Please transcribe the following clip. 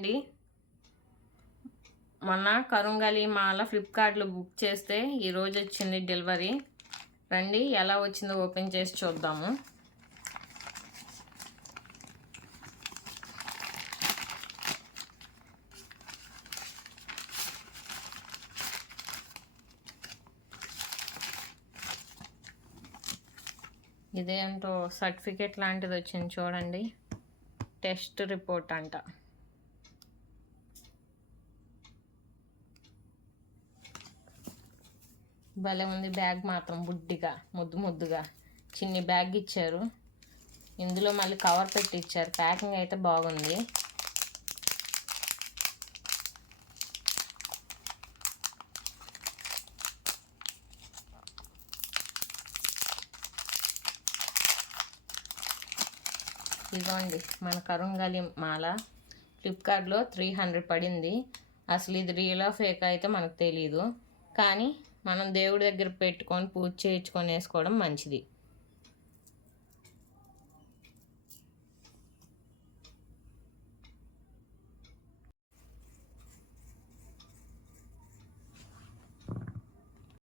అండి, మొన్న కరుంగలి మాల ఫ్లిప్కార్ట్లో బుక్ చేస్తే ఈరోజు వచ్చింది డెలివరీ. రండి ఎలా వచ్చిందో ఓపెన్ చేసి చూద్దాము. ఇదేంటో సర్టిఫికేట్ లాంటిది వచ్చింది చూడండి, టెస్ట్ రిపోర్ట్ అంట. భలే ఉంది. బ్యాగ్ మాత్రం బుడ్డిగా ముద్దుగా చిన్ని బ్యాగ్ ఇచ్చారు. ఇందులో మళ్ళీ కవర్ పెట్టి ఇచ్చారు. ప్యాకింగ్ అయితే బాగుంది. ఇదిగోండి మన కరుంగలి మాల ఫ్లిప్కార్ట్లో 300 పడింది. అసలు ఇది రియల్ ఫేక్ అయితే మనకు తెలీదు, కానీ మనం దేవుడి దగ్గర పెట్టుకొని పూజ చేయించుకొని వేసుకోవడం మంచిది.